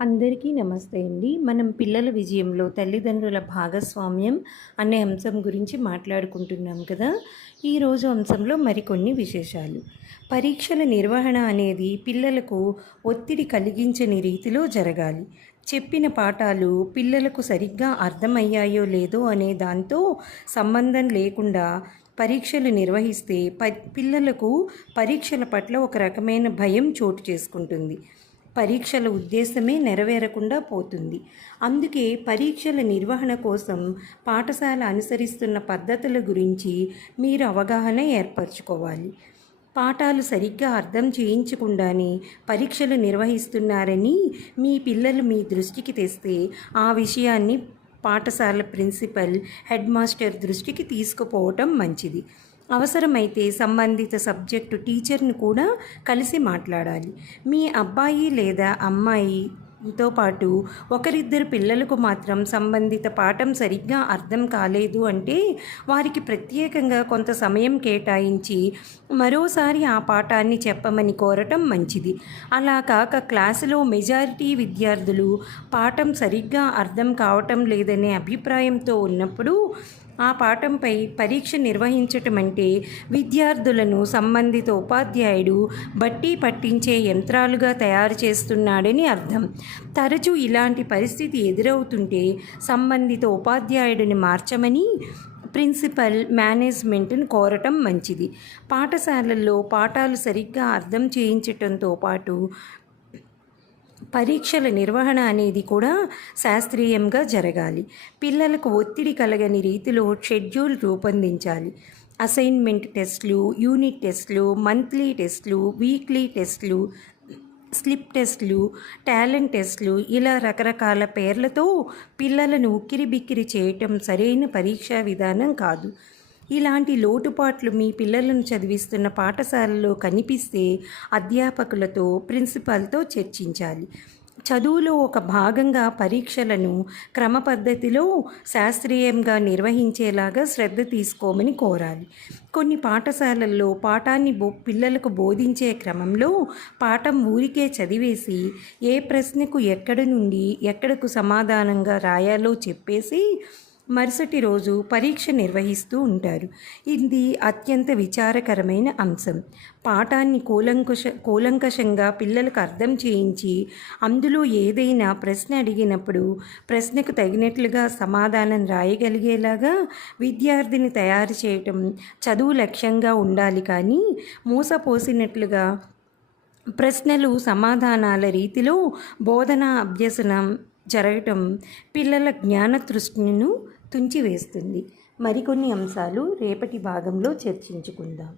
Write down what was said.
అందరికీ నమస్తే అండి. మనం పిల్లల విజయంలో తల్లిదండ్రుల భాగస్వామ్యం అనే అంశం గురించి మాట్లాడుకుంటున్నాం కదా. ఈరోజు అంశంలో మరికొన్ని విశేషాలు. పరీక్షల నిర్వహణ అనేది పిల్లలకు ఒత్తిడి కలిగించని రీతిలో జరగాలి. చెప్పిన పాఠాలు పిల్లలకు సరిగ్గా అర్థమయ్యాయో లేదో అనే దాంతో సంబంధం లేకుండా పరీక్షలు నిర్వహిస్తే పిల్లలకు పరీక్షల పట్ల ఒక రకమైన భయం చోటు చేసుకుంటుంది. పరీక్షల ఉద్దేశమే నెరవేరకుండా పోతుంది. అందుకే పరీక్షల నిర్వహణ కోసం పాఠశాల అనుసరిస్తున్న పద్ధతుల గురించి మీరు అవగాహన ఏర్పరచుకోవాలి. పాఠాలు సరిగ్గా అర్థం చేయించకుండానే పరీక్షలు నిర్వహిస్తున్నారని మీ పిల్లలు మీ దృష్టికి తెస్తే ఆ విషయాన్ని పాఠశాల ప్రిన్సిపల్, హెడ్ మాస్టర్ దృష్టికి తీసుకుపోవటం మంచిది. అవసరమైతే సంబంధిత సబ్జెక్టు టీచర్ని కూడా కలిసి మాట్లాడాలి. మీ అబ్బాయి లేదా అమ్మాయితో పాటు ఒకరిద్దరు పిల్లలకు మాత్రం సంబంధిత పాఠం సరిగ్గా అర్థం కాలేదు అంటే వారికి ప్రత్యేకంగా కొంత సమయం కేటాయించి మరోసారి ఆ పాఠాన్ని చెప్పమని కోరటం మంచిది. అలా కాక క్లాసులో మెజారిటీ విద్యార్థులు పాఠం సరిగ్గా అర్థం కావటం లేదనే అభిప్రాయంతో ఉన్నప్పుడు ఆ పాఠంపై పరీక్ష నిర్వహించటం అంటే విద్యార్థులను సంబంధిత ఉపాధ్యాయుడు బట్టి పట్టించే యంత్రాలుగా తయారు చేస్తున్నాడని అర్థం. తరచూ ఇలాంటి పరిస్థితి ఎదురవుతుంటే సంబంధిత ఉపాధ్యాయుడిని మార్చమని ప్రిన్సిపల్, మేనేజ్మెంట్ని కోరటం మంచిది. పాఠశాలల్లో పాఠాలు సరిగ్గా అర్థం చేయించటంతో పాటు పరీక్షల నిర్వహణ అనేది కూడా శాస్త్రీయంగా జరగాలి. పిల్లలకు ఒత్తిడి కలగని రీతిలో షెడ్యూల్ రూపొందించాలి. అసైన్మెంట్ టెస్టులు, యూనిట్ టెస్టులు, మంత్లీ టెస్టులు, వీక్లీ టెస్టులు, స్లిప్ టెస్టులు, టాలెంట్ టెస్టులు ఇలా రకరకాల పేర్లతో పిల్లలను ఉక్కిరిబిక్కిరి చేయటం సరైన పరీక్షా విధానం కాదు. ఇలాంటి లోటుపాట్లు మీ పిల్లలను చదివిస్తున్న పాఠశాలలో కనిపిస్తే అధ్యాపకులతో, ప్రిన్సిపాల్తో చర్చించాలి. చదువులో ఒక భాగంగా పరీక్షలను క్రమపద్ధతిలో శాస్త్రీయంగా నిర్వహించేలాగా శ్రద్ధ తీసుకోమని కోరాలి. కొన్ని పాఠశాలల్లో పాఠాన్ని పిల్లలకు బోధించే క్రమంలో పాఠం ఊరికే చదివేసి ఏ ప్రశ్నకు ఎక్కడి నుండి ఎక్కడకు సమాధానంగా రాయాలో చెప్పేసి మరుసటి రోజు పరీక్ష నిర్వహిస్తూ ఉంటారు. ఇది అత్యంత విచారకరమైన అంశం. పాఠాన్ని కూలంకషంగా పిల్లలకు అర్థం చేయించి అందులో ఏదైనా ప్రశ్న అడిగినప్పుడు ప్రశ్నకు తగినట్లుగా సమాధానం రాయగలిగేలాగా విద్యార్థిని తయారు చేయటం చదువు లక్ష్యంగా ఉండాలి. కానీ మూసపోసినట్లుగా ప్రశ్నలు, సమాధానాల రీతిలో బోధన అభ్యసనం జరగటం పిల్లల జ్ఞానతృష్ణను తుంచివేస్తుంది. మరికొన్ని అంశాలు రేపటి భాగంలో చర్చించుకుందాం.